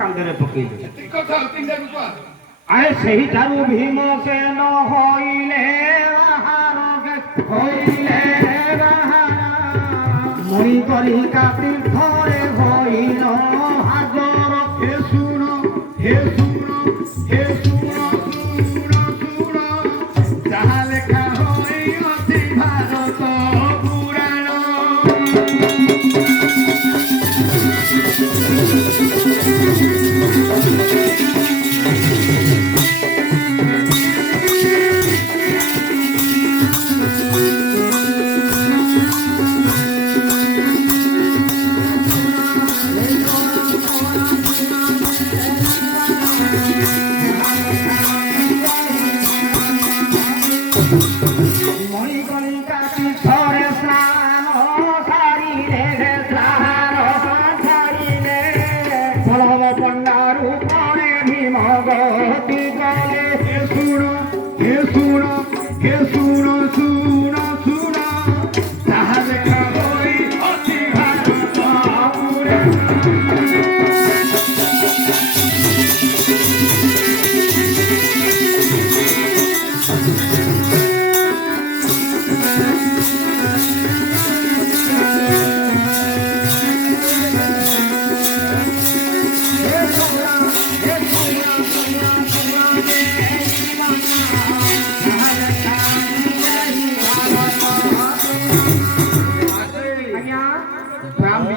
କାନ୍ଦରେ ପକେଇଲେ ଆଏ ସେହିଠାରୁ ଭୀମସେନ ହଇଲେ ମୁଣି କଲିକା ତୀର୍ଥରେ ହଇନ ହାଜର हे सुन हे सुन हे सुन सुन सुन जहाँ लेखा होई अति भारत पुराण মণিকণিকা তীর্থরে স্নান সারিলে স্নান সারিলে বলব পণ্ডার উপরে ভীম গতি গলে हे सुन हे सुन हे सुन सुन सुन जहाँ लेखा होई अति भारत पुराण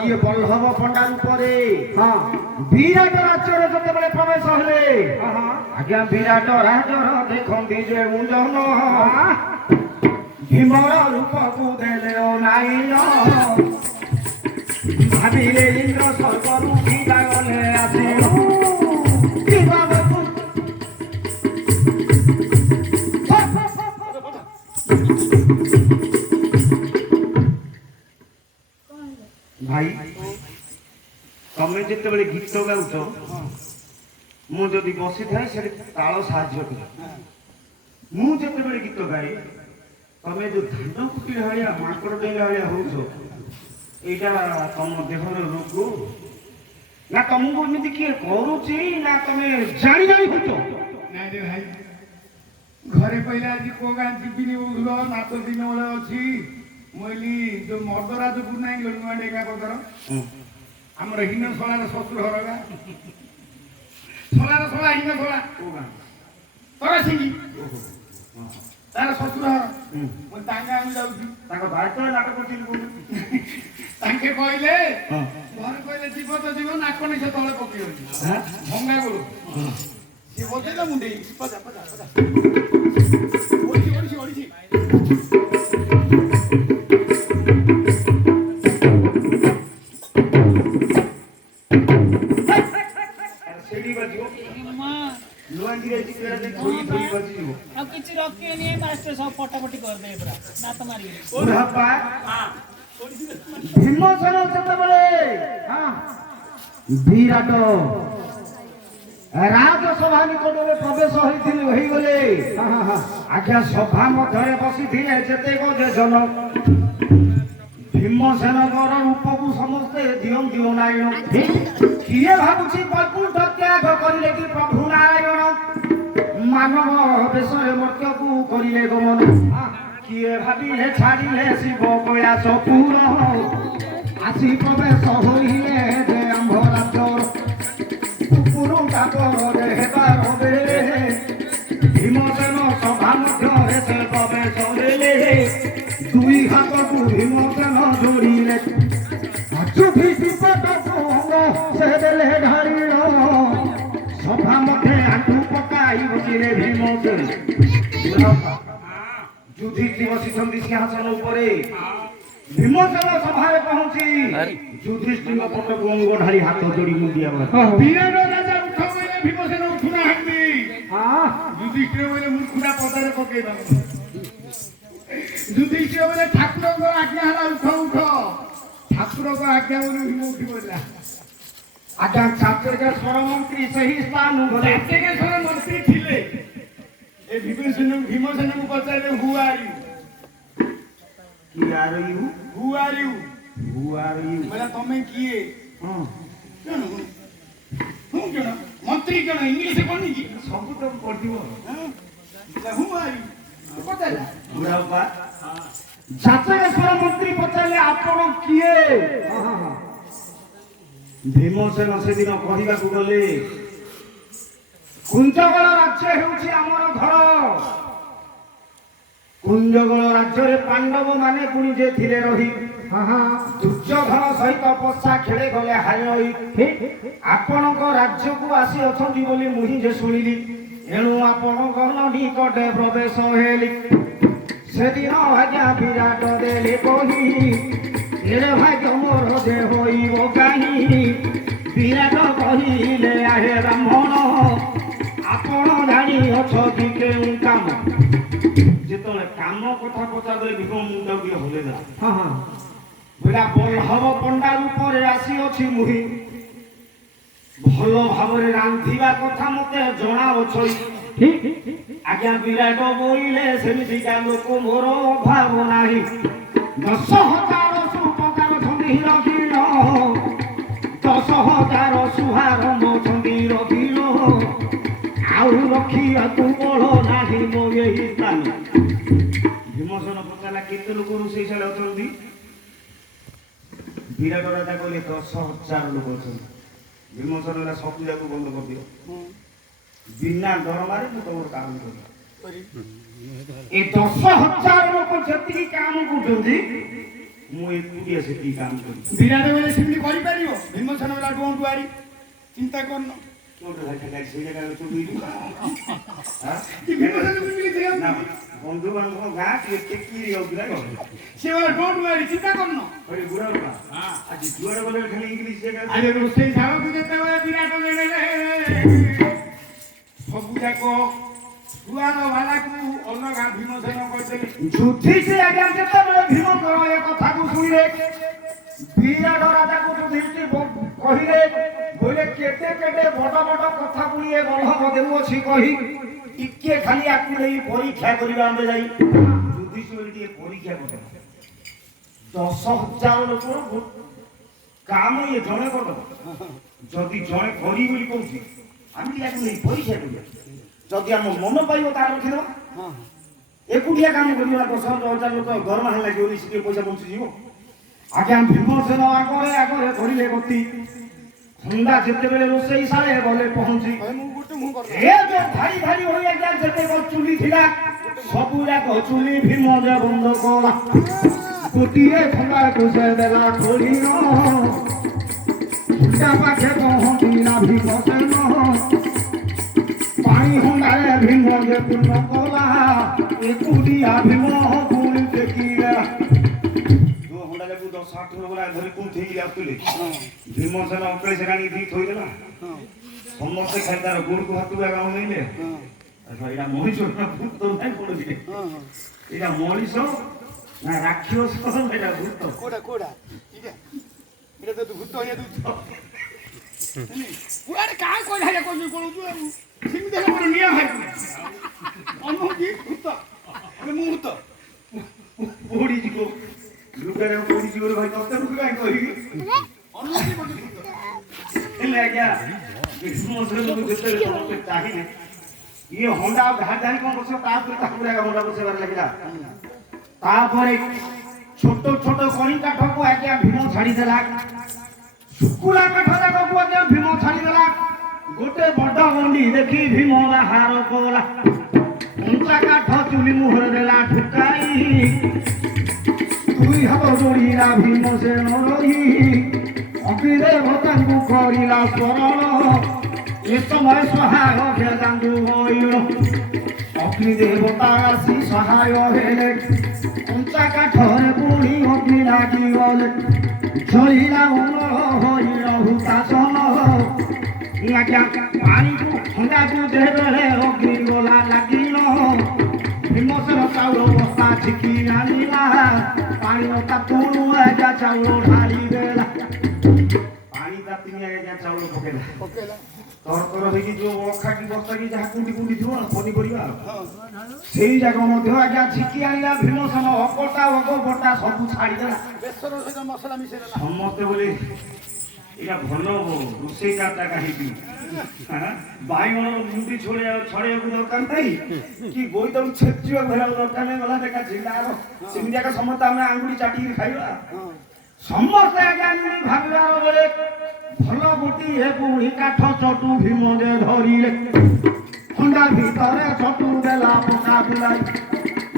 ଇଏ ବଲ୍ଲଭ ପଣ୍ଡା ରୂପରେ ବିରାଟ ରାଜ୍ୟରେ ଯେତେବେଳେ ପ୍ରବେଶ ହେଲେ ଆଜ୍ଞା ବିରାଟ ରାଜର ଦେଖନ୍ତି ଯେ ମୁଣ୍ଡନ ଭୀମର ରୂପକୁ ଦେଲେ ନାଇନ ଭାବିଲେ ଇନ୍ଦ୍ର ସ୍ୱର୍ଗରୁ ବିଦା ଗଲେ ଆସିବ भाई तमें जिते गीत गाउच मुझे बसी थाए से ताल साहाଯ୍य करे मुझे गीत गाए तमें जो धान कुटी भाया माकड़ डेला भाया हो तुम देहर रोग ना तुमको एमती किए करुची ना तुम जानी जानी हो ନାଇଁ ରେ ଭାଇ ଘରେ କହିଲେ ଆଜି କୋ ଗାଁ ଯିବିନି ବୁଝଲ ନାତ ଦିନ ବେଳେ ଅଛି ମୁଇଲି ଯୋଉ ମର୍ଦରାଜପୁର ନାହିଁ ନୂଆ ଡେକା ପଥର ଆମର ହୀନ ଶଳାର ଶ୍ୱଶୁର ଘର ଗାଁ ଶଳାର ଶଳା ହୀନ ଶଳା କୋ ଗାଁ ତୋର ସିଙ୍ଗି ତାର ଶ୍ୱଶୁର ଘର ମୁଁ ତାଙ୍କ ଗାଁକୁ ଯାଉଛି ତାଙ୍କ ଭାଇ ତ ନାଟକ କରୁଛନ୍ତି ତାଙ୍କେ କହିଲେ ଘରେ କହିଲେ ଯିବ ତ ଯିବ ନାକ ନିଶ ତଳେ ପକେଇବନି ଭଙ୍ଗା ଗୋରୁ ସିଏ ବଜେଇଲା ମୁଣ୍ଡେଇ ପଦା ପଦା ପଦା ଓଡିଛି ଓଡିଛି ଓଡିଛି ସେଠି ବାଜିବ ଲୁଆଙ୍ଗିରେ ଚିକେରା ଦେ ଧୋଇ ଧୋଇ ବାଜିବ ଆଉ କିଛି ରଖିବେନି ମାଷ୍ଟର ସବୁ ଫଟାଫଟି କରିଦେବେ ପୁରା ନାତ ମାରିବେ ବାପା ଭୀମସେନ ଯେତେବେଳେ ବିରାଟ ରାଜସଭା ନିକଟରେ ପ୍ରବେଶ ହେଇଗଲେ ଆଜ୍ଞା ସଭା ମଧ୍ୟରେ ବସିଥିଲେ ଯେତେକ ଯେ ଜନ ଭୀମସେନଙ୍କର ରୂପକୁ ସମସ୍ତେ ଦିଅନ୍ତି ନାରାୟଣ କିଏ ଭାବୁଛି ବୈକୁଣ୍ଠ ତ୍ୟାଗ କରିଲେ କି ପ୍ରଭୁ ନାରାୟଣ ମାନବ ବେଶରେ ମର୍ତ୍ତ୍ୟକୁ କରିଲେ ଗମନ କିଏ ଭାବିଲେ ଛାଡ଼ିଲେ ଶିବ କୈଳାସ ପୁର ଆସି ପ୍ରବେଶ ହୋଇଲେ ଯେ ଆମ୍ଭ ରାଜ୍ୟର କୁକୁର କାକରରେ ହେବାର ବେଳେ ଭୀମସେନ ସଭା ମଧ୍ୟରେ ସେ ପ୍ରବେଶ ଦେଲେ ଦୁଇ ହାତକୁ ଭୀମସେନ ଯୋଡ଼ିଲେ ସେ ଦେଲେ ଢାଳିଳ ସଭା ମଧ୍ୟରେ ଆଣ୍ଠୁ ପକାଇ ବସିଲେ ଭୀମସେନ ଯୁଧିଷ୍ଠିର ବସିଛନ୍ତି ସିଂହାସନ ଉପରେ ଭୀମସେନ ସଭାରେ ପହଞ୍ଚି ଯୁଧିଷ୍ଠିର ପଟକୁ ଅଙ୍ଗ ଢାଳି ହାତ ଯୋଡ଼ି ମୁଣ୍ଡିଆ ବିରାଟ ରାଜା ଉଠ ବୋଇଲେ ଭୀମସେନ ଉଠୁନାହାନ୍ତି ଯୁଧିଷ୍ଠିର ବୋଇଲେ ମୂର୍ଖୁଟା ପଦାରେ ପକେଇବା ଯୁଧିଷ୍ଠିର ବୋଇଲେ ଠାକୁରଙ୍କ ଆଜ୍ଞା ହେଲା ଉଠ ଉଠ ଠାକୁରଙ୍କ ଆଜ୍ଞା ବୋଲି ଭୀମ ଉଠି ପଡ଼ିଲା ଆଜ୍ଞା ଚାତୁର୍ଗେଶ୍ୱର ମନ୍ତ୍ରୀ ସେହି ସ୍ଥାନ ଚାତୁର୍ଗେଶ୍ୱର ମନ୍ତ୍ରୀ ଥିଲେ ଏ ଭୀମସେନଙ୍କୁ ପଚାରିଲେ ହୁ are you Who are you? ବୋଇଲା ତମେ କିଏ ମୁଁ କେଣ ମନ୍ତ୍ରୀ କେଣ ଇଂଲିଶ ପଢନି କି ସବୁ ତ ପଢିବ ମୁଁ ଆଇ ପଚାରିଲା ବୁଢା ବାପା ଯାଚକେଶ୍ୱର ମନ୍ତ୍ରୀ ପଚାରିଲେ ଆପଣ କିଏ? ଭୀମସେନ ସେଦିନ କହିବାକୁ ଗଲେ କୁଞ୍ଜଗଳ ରାଜ୍ୟ ହେଉଛି ଆମର ଘର। କୁଞ୍ଜଗଳ ରାଜ୍ୟରେ ପାଣ୍ଡବ ମାନେ ପୁଣି ଯେ ଥିଲେ ରହି ଦୁର୍ଯ୍ୟୋଧନ ସହିତ ପଶା ଖେଳେ ଗଲେ ହାରି ଆପଣଙ୍କ ରାଜ୍ୟକୁ ଆସି ଅଛନ୍ତି ବୋଲି ମୁହିଁ ଯେ ଶୁଣିଲି, ଏଣୁ ଆପଣଙ୍କ ନିକଟରେ ପ୍ରବେଶ ହେଲି। ସେଦିନ ଆଜ୍ଞା ବିରାଟ ଦେଲେ କହି, ଏରେ ଭାଗ୍ୟ ମୋର ଯେ ହୋଇବ କାହିଁ। ବିରାଟ କହିଲେ ଆହେ ବ୍ରାହ୍ମଣ, ଆପଣ ଜାଣିଅଛନ୍ତି କେଉଁ କାମ। ଯେତେବେଳେ କାମ କଥା ପଚାରିଲେ ଭୀମ ମୁଣ୍ଡ ଟିକେ ହଲେଇଲା। ବୁଲା ବଲ୍ଲଭ ପଣ୍ଡା ରୂପରେ ଆସିଅଛି ମୁହିଁ, ଭଲ ଭାବରେ ରାନ୍ଧିବା କଥା ମତେ ଜଣାଅଛି। ଆଜ୍ଞା ବିରାଟ ବୋଇଲେ ସେମିତିକା ଲୋକ ମୋର ଅଭାବ ନାହିଁ। 10,000 ସୁପକାର ଛନ୍ଦିର କିଣ, 10,000 ସୁହାର ମୋ ଛନ୍ଦିର କିଣ, ଆଉ ରଖିବାକୁ ବଳ ନାହିଁ ମୋ ଏହି ସ୍ଥାନ। ଭୀମସେନ ପଚାରିଲା କେତେ ଲୋକ ରୋଷେଇଶାଳେ ଅଛନ୍ତି? ବିରାଟ ରାଜା କହିଲେ 10,000 ଲୋକ ଅଛନ୍ତି। ଭୀମସେନ ହେଲା ସବୁ ଯାକୁ ବନ୍ଦ କରିଦିଅ, ବିନା ଦରମାରେ ମୁଁ ତମର କାମ କରିବି। ଏ 10,000 ଲୋକ ଯେତିକି କାମ କରୁଛନ୍ତି ମୁଁ ଏକୁଟିଆ ସେତିକି କାମ କରିବି। ବିରାଟ ବେଳେ ସେମିତି କରିପାରିବ? ଭୀମସେନ ବେଲା ଡୋଣ୍ଟ ୱାରି, ଚିନ୍ତା କରନ। ବନ୍ଧୁ ବାନ୍ଧବ ଗାଁ କେତେ କି ଯାଉଥିଲା ସେ ବେলা ଡୋଣ୍ଟ ୱାରି, ଚିନ୍ତା କରନ। ବୁଢା ଆଜି ଯୁଆଡେ ଗଲେ ଖାଲି ଇଂଲିଶ ଆଜି ରୋଷେଇ ଶାଳକୁ ଯେତେବେଳେ ବିରାଟ ଦେଲେ ସବୁ ଯାକ ଛୁଆର ବାଲାକୁ ଅଲଗା ଭୀମସେନ କରିଦେଲେ। ଯୁଧିଷ୍ଠିର ଆଜ୍ଞା ଯେତେବେଳେ ଭୀମଙ୍କର ଏ କଥାକୁ ଶୁଣିଲେ, ବିରାଟ ରାଜାକୁ ଯୁଧିଷ୍ଠିର କହିଲେ ବୋଇଲେ କେତେ କେତେ ବଡ ବଡ କଥା ପୁଣି ଏ ବଲ୍ଲଭ ଦେଉଅଛି କହି ଟିକେ ଖାଲି ଆକୁ ନେଇ ପରୀକ୍ଷା କରିବା ଆମେ ଯାଇ। ଯୁଧିଷ୍ଠିର ଟିକେ ପରୀକ୍ଷା କରିଦେଲା। 10,000 ଲୋକ କାମ ଇଏ ଜଣେ କରିଦେବ। ଯଦି ଜଣେ କରି ବୋଲି କହୁଛି ଆମେ ତାକୁ ନେଇ ପରୀକ୍ଷା କରିବା। ଯଦି ଆମ ମନ ପାଇବ ତାର ରଖିଦେବା। ଏକୁଟିଆ କାମ କରିବା 10,000 ଲୋକ ଦରମା ହେଲା ଲାଗିବନି, ସେ ପଇସା ବଞ୍ଚିଯିବ। ଆଜ୍ଞା ଭୀମସେନ ଆଗରେ କରିଲେ ଗତି। ହଣ୍ଡା ଯେତେବେଳେ ରୋଷେଇ ଶାଳେ ଗଲେ ପହଞ୍ଚି, ଏ ଯୋଉ ଧାଡ଼ି ଧାଡ଼ି ହୋଇ ଆଜ୍ଞା ଯେତେକ ଚୁଲି ଥିଲା ସବୁ ଯାକ ଚୁଲି ଭୀମ ଯେ ବନ୍ଦ କଲା। ଗୋଟିଏ ଖଣ୍ଡାକୁ ସେ ଦେଲା ଖୋଳିନ, ହଣ୍ଡା ପାଖେ ପହଞ୍ଚିଲା ଭୀମସେନ। ପାଣି ହଣ୍ଡାରେ ଭୀମ ଯେ ପୂର୍ଣ୍ଣ କଲା, ଏକୁଟିଆ ଭୀମ ପୁଣି ଟେକିଲା। ଯୋଉ ହଣ୍ଡା ଯାକୁ 10-8 ଭଳିଆ ଧରି କୁଣ୍ଠେଇକି ଆସୁଥିଲେ, ଭୀମସେନ ଉପରେ ସେ ଆଣିକି ଦେଇ ଥୋଇଦେଲା। ସମସ୍ତେ ଖାଲି ତାର ଗୋଡକୁ ହାତକୁ ଆଗାଉ ନେଇଲେ। ଏଇଟା ମଣିଷ ନା ଭୂତ ନାଇଁ ପଡୁଛି, ଏଇଟା ମଣିଷ ନା ରାକ୍ଷସ, ଏଇଟା ଭୂତ। କୋଡା କୋଡା এটা তো ভূত হয়ে দুধ কুয়ারে কাজ কই হারে কই করুছু আমি সিমি দেখে বড় নিয়া হয় অন্য কি ভূত আমি ভূত পড়ি ଯିବ ଲୁଗାରେ ପଡି ଯିବ ଭାଇ ତତେ ମୁଁ କାଇଁ କହିବି অন্য কি বড় ভূত ହେଲେ ଆଜ୍ଞା ବିଷ୍ଣୁମନ୍ଦିର ମୁଁ ଯେତେବେଳେ ସମସ୍ତେ ଚାହିଁଲେ ଇଏ ହଣ୍ଡା ଘାଟ ଧାରି କଣ ବସିବ ତାପରେ ତାକୁ ହଣ୍ଡା ବସେଇବାର ଲାଗିଲା। ତାପରେ ଛୋଟ ଛୋଟ କଣି କାଠକୁ ଆଜ୍ଞା ଭୀମ ଛାଡ଼ିଦେଲା। ଶୁକୁଲା କାଠ ଯାକକୁ ଆଜ୍ଞା ଭୀମ ଛାଡ଼ିଦେଲା। ଗୋଟେ ବଡ ଗଣ୍ଡି ଦେଖି ଭୀମ ହାର କଲା। କଞ୍ଚା କାଠ ଚୁଲି ମୁହଁରେ ଦେଲା ଠୁକାଇ। ଦୁଇ ହାତ ଯୋଡ଼ିଲା ଭୀମସେନ ରହି ଅଗ୍ନିଦେବତାଙ୍କୁ କରିଲା ସ୍ମରଣ। ଏ ସମୟ ସହାୟ ଭେଦାନ୍ତୁ ହୋଇଣ। ଅଗ୍ନିଦେବତା ଆସି ସହାୟ ହେଲେ। କଞ୍ଚା କାଠରେ ପୁଣି ଅଗ୍ନି ଲାଗିଗଲେ। ଜଳିଲା ଉମର ହୋଇ ରହୁତାସନ। ଆଜ୍ଞା ପାଣିକୁ ହଣ୍ଡାକୁ ଯେବେଳେ ଅଗ୍ନି ଗଲା ଲାଗିଲ। ଭୀମସେନ ଚାଉଳ ବସ୍ତା ଝିକି ଆଣିଲା। ପାଣି ତାତୁଣୁ ଆଜ୍ଞା ଚାଉଳ ଢାଳି ଦେଲା। ପାଣି ତାତିନି ଆଜ୍ଞା ଚାଉଳ ପକେଇଲା। ପକେଇଲା ତରତର ହେଇକି ଯୋଉ ଅଖାଟି ବସ୍ତା କି ଯାହା କୁଣ୍ଡି କୁଣ୍ଡି ଥିବ ପନିପରିବା ସେଇ ଯାକ ମଧ୍ୟ ଆଜ୍ଞା ଝିକି ଆଣିଲା। ଭୀମସେନ ଅକଟା ଅଗବଟା ସବୁ ଛାଡ଼ିଦେଲା। ବେସର ସହିତ ମସଲା ମିଶେଇଦେଲା ସମସ୍ତେ ବୋଲି এটা ଭଲ ରୋଷେଇ କାଟା କାହିଁକି ବାଇଗଣ ମୁଣ୍ଡି ଛଡେଇବାକୁ ଦରକାର ନାହିଁ କି ବୋଇତାକୁ ଛେଚିବାକୁ ହେବାକୁ ଦରକାର ନାହିଁ ଗଲା ଦେଖା ଜିଲ୍ଲାର ସେମିତିକା ସମସ୍ତେ ଆମେ ଆଙ୍ଗୁଳି ଚାଟିକି ଖାଇବା ସମସ୍ତେ ଆଜ୍ଞା ଭାବିବାର ବେଳେ ଭଲ ଗୋଟିଏ ବୁଢୀ କାଠ ଚଟୁ ଭୀମ ଯେ ଧରିଲେ ଥଣ୍ଡା ଭିତରେ ଚଟୁ ଦେଲା ପକା ବୁଲାଇ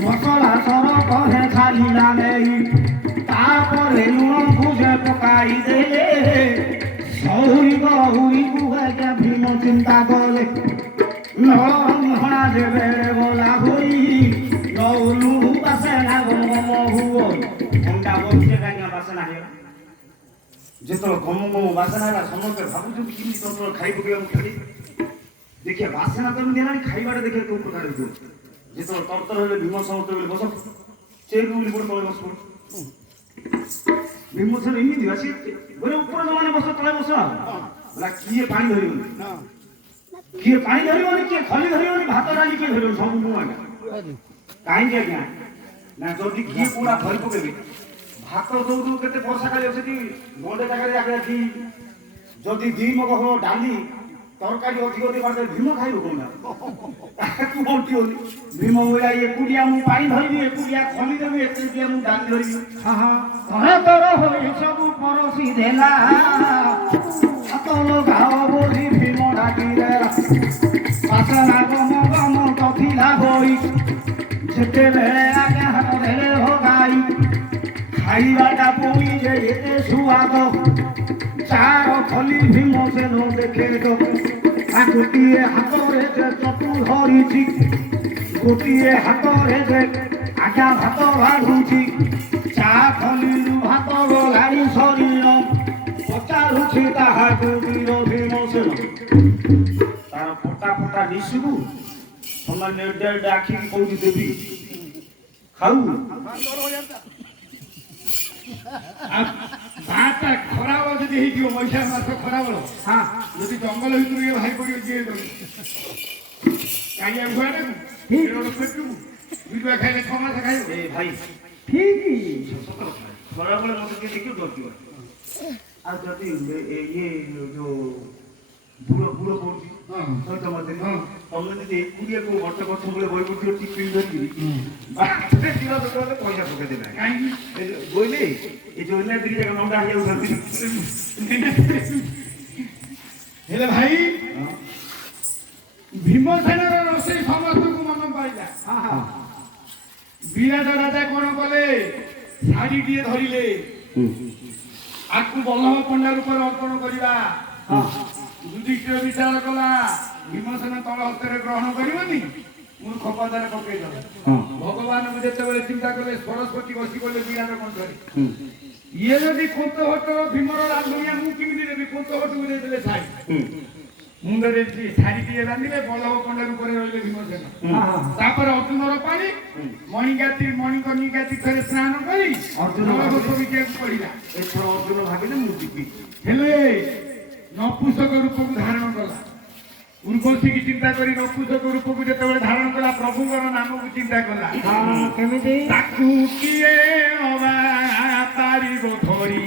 ମସଲା ସର କହେ ଛାଡ଼ିଲା ନେଇ ତାପରେ ଲୁଣକୁ ଯେ ପକାଇ ଦେଲେ ସହୁରି ଗହୁରିକୁ ଆଜ୍ଞା ଭୀମ ଚିନ୍ତା କଲେ ନଳା ଯେ ବେଳେ ଗଲା ହୋଇ ନଉଲୁ ବାସେନା ଗମ ହୁଅ ଥଣ୍ଡା ବସିছে ଆଜ୍ଞା ବାସନା ହେଲା ଯେତେବେଳେ ଗମ ଗମ ବାସନା ହେଲା ସମସ୍ତେ ଭାବୁଛନ୍ତି କେମିତି ତର ଖାଇ ପକେଇବାକୁ ଖାଲି ଦେଖିବା ବାସନା ତ ଏମିତି ହେଲାଣି ଖାଇବାଟା ଦେଖିବା କୋଉ ପ୍ରକାର ହେଇଥିବ ଯେତେବେଳେ ତରତର ହେଲେ ଭୀମ ସମସ୍ତେ ବୋଲି ବସ ଚେରି ବୋଲି ଗୋଟେ ତଳେ ବସ ଭୀମସେନ ଏମିତି ଅଛି ବୋଲେ ଉପର ଜମାନେ ବସ ତଳେ ବସ ବୋଲା କିଏ ପାଣି ଧରିବନି କିଏ ପାଣି ଧରିବନି କିଏ ଖଲି ଧରିବନି ଭାତ ଡାଲି କିଏ ଧରିବନି ସବୁ ମୁଁ ଆଜ୍ଞା କାହିଁକି ଆଜ୍ଞା ନା ଯଦି କିଏ ପୁରା ଧରି ପକେଇବେ ଭାତ ଦଉ କେତେ ବର୍ଷା କାଲି ଅଛି କି ଗଣ୍ଡେ ଜାଗାରେ ଆଗେ କି ଯଦି ଦି ମଗ ହବ ଡାଲି ତରକାରୀ ଅଧିକ କରିଦେଲେ ଭୀମ ଖାଇବ କଣ ତାକୁ ବଣ୍ଟିବନି ଭୀମ ଭଳିଆ ଏକୁଟିଆ ମୁଁ ପାଣି ଧରିବି ଏକୁଟିଆ ଖଲି ଦେବି ଏକୁଟିଆ ମୁଁ ଡାଲି ଧରିବି ତର ତର ହୋଇ ସବୁ ପରସି ଦେଲା ହାତ ଲଗାଅ ବୋଲି ଭୀମ ଡାକିଦେଲା ବାସନା ଗମ ଗମ ତଥିଲା ହୋଇ ଯେତେବେଳେ ଆଜ୍ଞା ହାତ ଦେଲେ ଭଗାଇ ଖାଇବାଟା ପୁଣି ଯେ ଏତେ ସୁଆଦ ଚାର ଖଲି ଭୀମସେନ ଦେଖେ ଗୋଟିଏ ହାତରେ ଯେ ଚଟୁ ଧରିଛି ଗୋଟିଏ ହାତରେ ଯେ ଆଜ୍ଞା ଭାତ ବାଢୁଛି ଚା ଖଲିରୁ ଭାତ ଗଲାଣି ଶରୀର ପଚାରୁଛି ତାହାକୁ ବୀର ଭୀମସେନ ତାର ଫଟା ଫଟା ନିଶୁକୁ ସେମାନେ ଏଡେ ଏଡେ ଆଖିକି କହୁଛି ଦେବି ଖାଉ ଭାତଟା ଖରାବେଳ ଯଦି ହେଇଯିବ ବୈଶାଖ ମାସ ଖରାବେଳ ହଁ ଯଦି ଜଙ୍ଗଲ ଭିତରୁ ଇଏ ଭାଇ ପଡ଼ିବ ଯିଏ କାଳିଆ ଭୁଆଟାକୁ ପେଟକୁ ବିଲୁଆ ଖାଇଲେ 6 ମାସ ଖାଇବ ଏ ଭାଇ ଠିକ ଖରାବେଳେ ମତେ କିଏ ଦେଖିବ ଡରିବ ଆଉ ଯଦି ଇଏ ଯୋଉ ବୁড়ো পড়ছি ତମେ ଯଦି ଏକୁଟିଆକୁ ବର୍ଷ ବର୍ଷ ବେଳେ ବହି ପଡିଥିବ ଟିଫିନ ଧରିକି ପଇସା ପକେଇ ଦେବେ ବୋଇଲେ ଏ ଯୋଉ ଦି ଜାଗା ନଣ୍ଡା ହେଇଯାଉଛନ୍ତି ହେଲେ ଭାଇ ଭୀମସେନର ରୋଷେଇ ସମସ୍ତଙ୍କୁ ମନ ପାଇଲା ବିରାଟ ରାଜା କଣ କଲେ ଶାଢ଼ୀଟିଏ ଧରିଲେ ଆକୁ ବଲ୍ଲଭ ପଣ୍ଡା ରୂପରେ ଅର୍ପଣ କରିବା ଯୁଧିଷ୍ଠିର ବିଚାର କଲା ଭୀମସେନ ତଳ ହସ୍ତରେ ଗ୍ରହଣ କରିବନି ମୁଁ ଖପାଦାରେ ପକେଇଦେବ ଭଗବାନଙ୍କୁ ଯେତେବେଳେ ଚିନ୍ତା କଲେ ସରସ୍ୱତୀ ବସି ଗଲେ ବିରାଟ କଣ୍ଠରେ ଇଏ ଯଦି କୋନ୍ତ ହଟ ଭୀମର ରାନ୍ଧୁଣିଆ ମୁଁ କେମିତି ଦେବି କୋନ୍ତ ହଟକୁ ଦେଇଦେଲେ ଶାଢ଼ୀ ମୁଣ୍ଡରେ ଶାଢ଼ୀଟିଏ ବାନ୍ଧିଲେ ବଲ୍ଲଭ ପଣ୍ଡା ରୂପରେ ରହିଲେ ଭୀମସେନ ତାପରେ ଅର୍ଜୁନର ପାଣି ମଣିକର୍ଣ୍ଣିକା ତୀର୍ଥରେ ସ୍ନାନ କରି ଅର୍ଜୁନ ବିଜୟକୁ ପଡ଼ିଲା ଏଥର ଅର୍ଜୁନ ଭାବିଲେ ମୁଁ ଯିବି ହେଲେ ନପୁସକ ରୂପକୁ ଧାରଣ କଲା ଉର୍ବଶୀକି ଚିନ୍ତା କରି ନପୁସକ ରୂପକୁ ଯେତେବେଳେ ଧାରଣ କଲା ପ୍ରଭୁଙ୍କର ନାମକୁ ଚିନ୍ତା କଲା କେମିତି ତାକୁ କିଏ ଅବା ପାରିବ ଧରି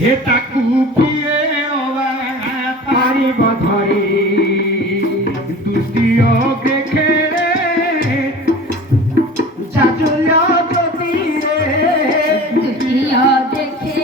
ହେ ତାକୁ କିଏ ଅବା ପାରିବ ଧରି ଦ୍ୱିତୀୟ ଦେଖେ ଚାଚୁଲ୍ୟ ଜ୍ୟୋତିରେ ଦ୍ୱିତୀୟ ଦେଖେ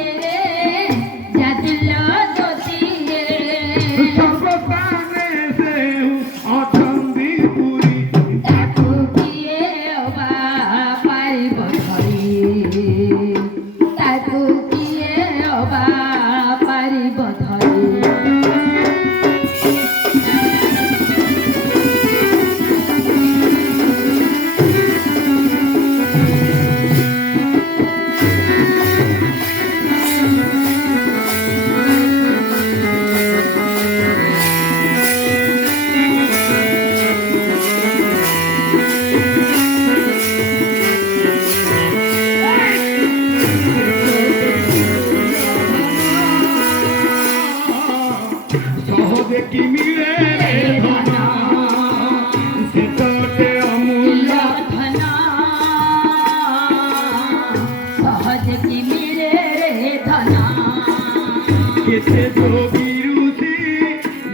କେତେ ଯୋଗୀ ଋଷି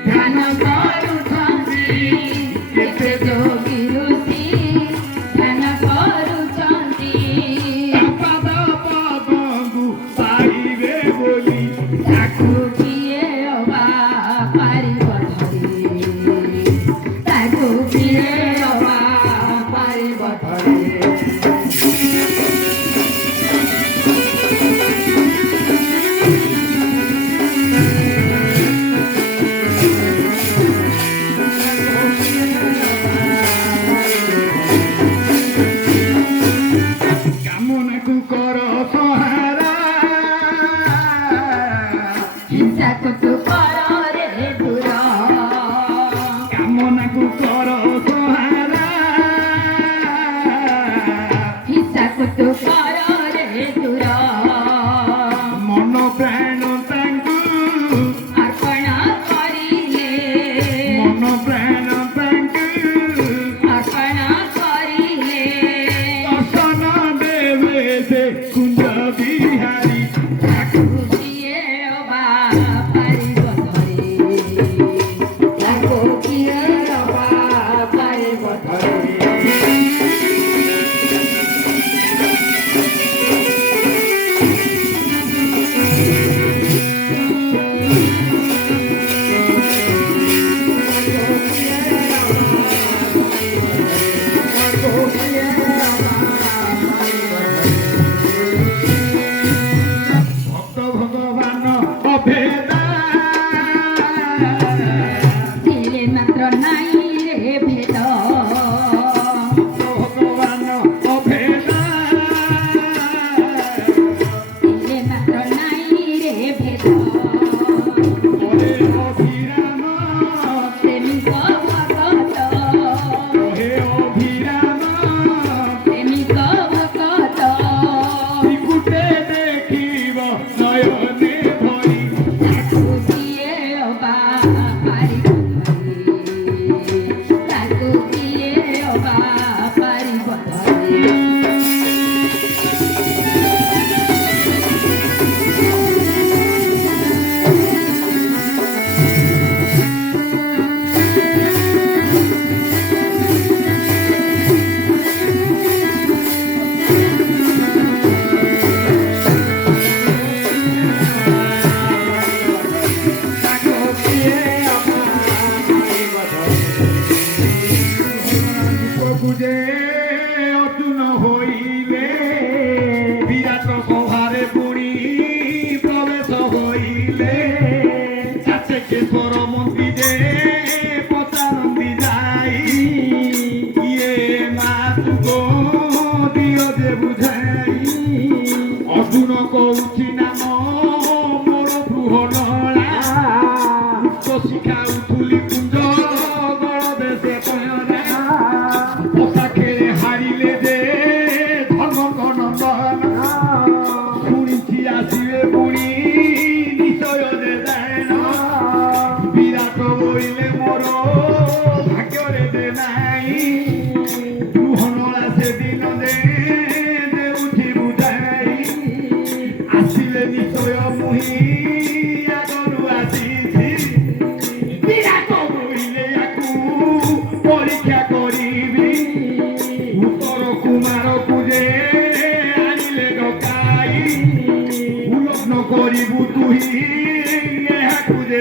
ଧ୍ୟାନ କରୁଛନ୍ତି କେତେ ଯୋଗୀ ଋଷି ଧ୍ୟାନ କରୁଛନ୍ତି ପାଦ ପଦଙ୍କୁ ପାଇବେ ବୋଲି ତାକୁ କିଏ ଅବା ପାରିବ ଧରି ତାକୁ କିଏ ଅବା ପାରିବ ଧରି କାମନାକୁ କର ସହାରା ହିଂସାକୁ ତୁ କର ରେ ଦୂର କାମନାକୁ କର ସହାରା ହିଂସାକୁ ତୁ କର ରେ ଦୂର ମନ ପ୍ରାଣ ତାଙ୍କୁ ଅର୍ପଣ କରିଲେ ମନ ପ୍ରାଣ ତାଙ୍କୁ ଅର୍ପଣ କରିଲେ ଦର୍ଶନ ଦେବେ ସେ କୁଞ୍ଜ ବିହାରୀ ତାକୁ କିଏ ଅବା ପାରିବ ଧରି ତାକୁ କିଏ ଅବା ପାରିବ ଧରି ଭକ୍ତ ଭଗବାନ ଅଭେଦା ଥିଲେ ମାତ୍ର ନାଇଁ ରେ ଭେଦ ଭକ୍ତ ଭଗବାନ ଅଭେଦା ଥିଲେ ମାତ୍ର ନାଇଁ ରେ ଭେଦ ହରେ ଅଭିରାମ ପ୍ରେମିକ ଭଗତ ହେ ଅଭିରାମ ପ୍ରେମିକ ଭଗତ ତ୍ରିକୁଟେ ଦେଖିବ ନୟନେ ଭରି ତାକୁ କିଏ ଅବା ପାରିବ ଧରି ତାକୁ କିଏ ଅବା ପାରିବ ଧରି ତାକୁ କିଏ ଦୀପକୁ ଯେ ଅର୍ଜୁନ ହୋଇଲେ ବିରାଟ ସଭାରେ ପୁଣି ପ୍ରବେଶ ହୋଇଲେ ଚାଚେକେଶ୍ୱର ମନ୍ତ୍ରୀ ଯେ ପଚାରନ୍ତି ଯାଇ କିଏ ମା ତୁଗୋ ଦିଅ ଯେ ବୁଝାଇ ଅର୍ଜୁନ କହୁଛି ନାମ ମୋର ବୃହନଳା ଉଚ୍ଚ ଶିଖାଉଥିଲି କୁଞ୍ଜ ଗଳ ଦେଶେ ପୟରା ପୋଷା ଖେଳେ ହାରିଲେ ଯେ ଧର୍ମ ନନ୍ଦନ ଶୁଣିଛି ଆସିବେ ପୁଣି ନିଶ୍ଚୟ ଯେ ଜାଣ ବିରାଟ ବୋଇଲେ ମୋର ଭାଗ୍ୟରେ ଯେ ନାହିଁ ବୃହନଳା ସେଦିନ ଯେ ଦେଉଛି ବୁଝାଇ ଆସିଲେ ନିଶ୍ଚୟ ମୁହିଁ ଆଗରୁ ଆସିଛି ବିରାଟ ବୋଇଲେ ୟାକୁ ପରୀକ୍ଷା କରିବି ଉତ୍ତର କୁମାରକୁ ଯେ ଆଣିଲେ ଡକାଇ ଉଲଗ୍ନ କରିବୁ ତୁହି ଏହାକୁ ଯେ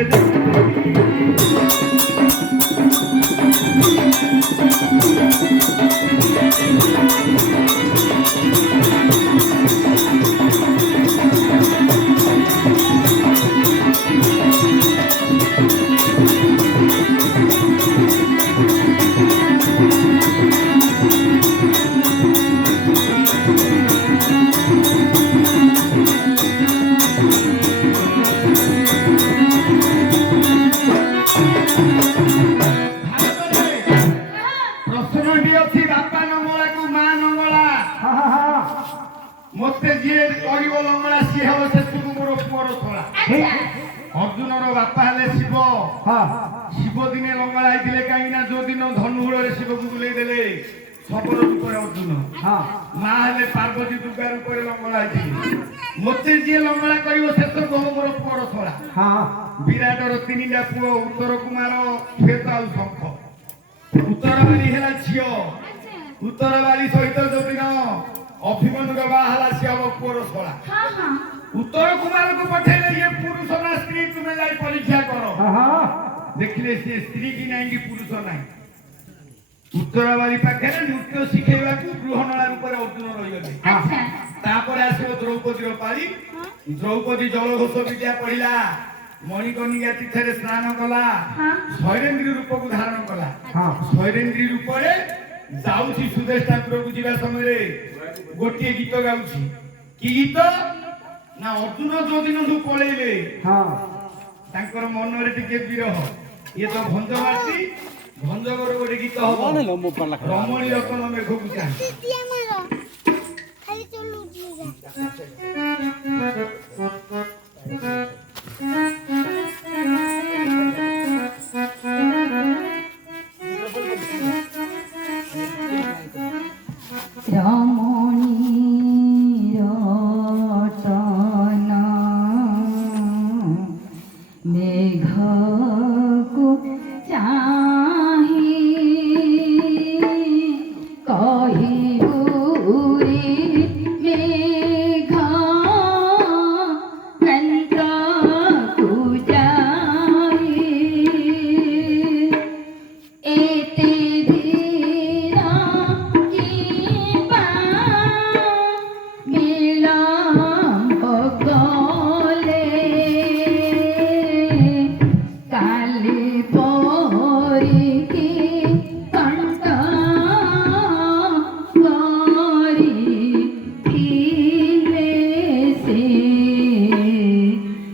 ପ୍ରଶ୍ନଟି ଅଛି ବାପା ନଙ୍ଗଳାକୁ ମା ନଙ୍ଗଳା ମତେ ଯିଏ କରିବ ଲଙ୍ଗଳା ସିଏ ହବ ସେଠୁ ମୋର ପୁଅର ଶଳା ଅର୍ଜୁନର ବାପା ହେଲେ ଶିବ ଶିବ ଦିନେ ଲଙ୍ଗଳା ହେଇଥିଲେ କାହିଁକି ନା ଯୋଉ ଦିନ ଧନୁହୁଳରେ ଶିବକୁ ବୁଲେଇ ଦେଲେ সবর উপরে অর্জুন হ্যাঁ মা হলে পার্বতী দুর্গার উপরে লঙ্গলা হয়েছিল মতে যে লঙ্গলা করিব সে তো গহমর পড় ছড়া হ্যাঁ ବିରାଟର ତିନିଟା ପୁଅ ଉତ୍ତର କୁମାର ଶ୍ଵେତ ଆଉ ଶଙ୍ଖ ଉତ୍ତରବାଳୀ ହେଲା ଝିଅ ଉତ୍ତରବାଳୀ ସହିତ ଯୋଉଦିନ ଅଭିମନ୍ୟୁର ବାହା ହେଲା ସିଏ ହବ ପୁଅର ଶଳା ହଁ ହଁ ଉତ୍ତର କୁମାରକୁ ପଠେଇଲେ ଇଏ ପୁରୁଷ ନା ସ୍ତ୍ରୀ ତୁମେ ଯାଇ ପରୀକ୍ଷା କର ହଁ ଦେଖିଲେ ସିଏ ସ୍ତ୍ରୀ କି ନାହିଁ କି ପୁରୁଷ ନାହିଁ ଉତ୍ତରବାଳୀ ପାଖରେ ନୃତ୍ୟ ଶିଖେଇବାକୁ ଗୃହନଳା ରୂପରେ ଅର୍ଜୁନ ରହିଗଲେ ଆଚ୍ଛା ତାପରେ ଆସିବ ଦ୍ରୌପଦୀର ପାଳି ଦ୍ରୌପଦୀ ଜଳଘୋଷ ବିଦ୍ୟା ପଢିଲା ମଣିକର୍ଣ୍ଣିକା ତୀର୍ଥରେ ସ୍ନାନ କଲା ହଁ ଶୈରେନ୍ଦ୍ରୀ ରୂପକୁ ଧାରଣ କଲା ହଁ ଶୈରେନ୍ଦ୍ରୀ ରୂପରେ ଯାଉଛି ସୁଦେଶ ଠାକୁରକୁ ଯିବା ସମୟରେ ଗୋଟିଏ ଗୀତ ଗାଉଛି କି ଗୀତ ନା ଅର୍ଜୁନ ଯୋଉ ଦିନଠୁ ପଳେଇଲେ ହଁ ତାଙ୍କର ମନରେ ଟିକେ ବିରହ ଇଏ ତ ଭଞ୍ଜ ମାଟି ଭଞ୍ଜଙ୍କର ଗୋଟେ ଗୀତ ହବ ରମଣୀ ରତନ ମେଘକୁ ଚାହିଁ ଖାଲି ଚଲୁଛି রমণী রতন মেঘକୁ চাহি কহিবুরি মেঘ অন্তକୁ যাই এতে ধীর কিবা বিলম্ব কলে কালি পরিকি কণ্ঠ করি ফিরে সে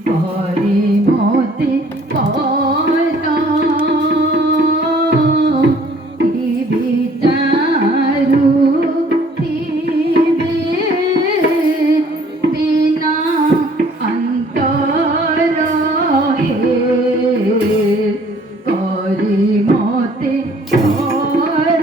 করি মতে পদ বিচারু দিবে বিনা অন্তর হে করি মতে পর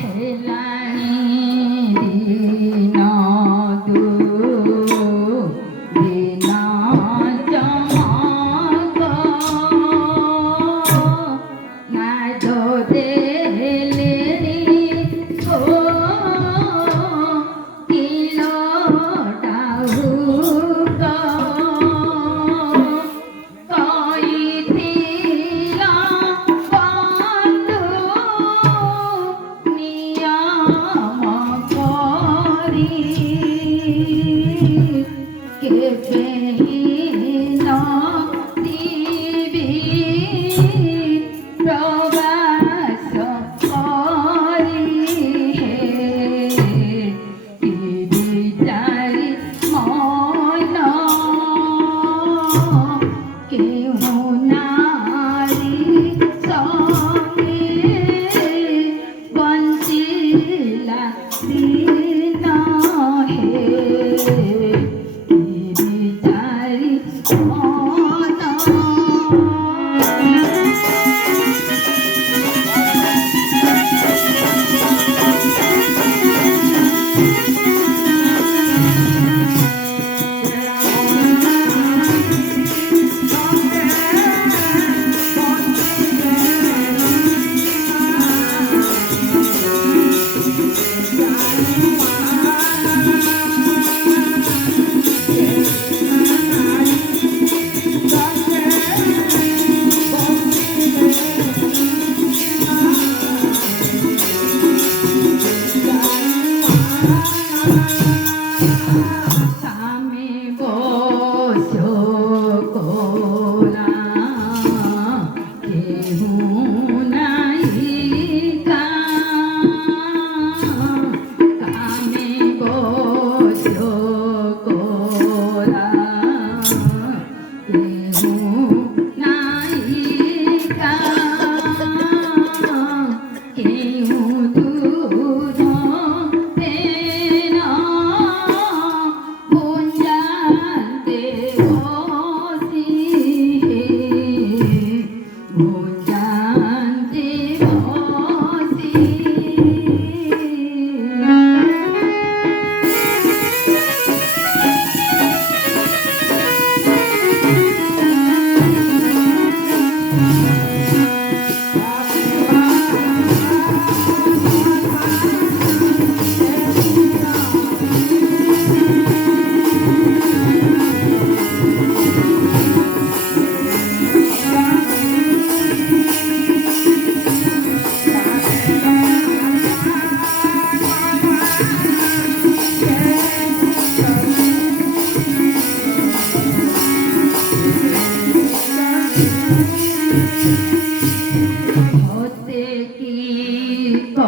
হেলানি দিন দিন চমক না দেলে ও কিলো ডাহুক কইথিলা বন্ধু নিয়ম করি কেবে ন দিবি প্রবাস করি হে কি বিচারি মন কেহ নারী সঙ্গে বঞ্চিলা দিন হে কি বিচারি মন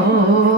हो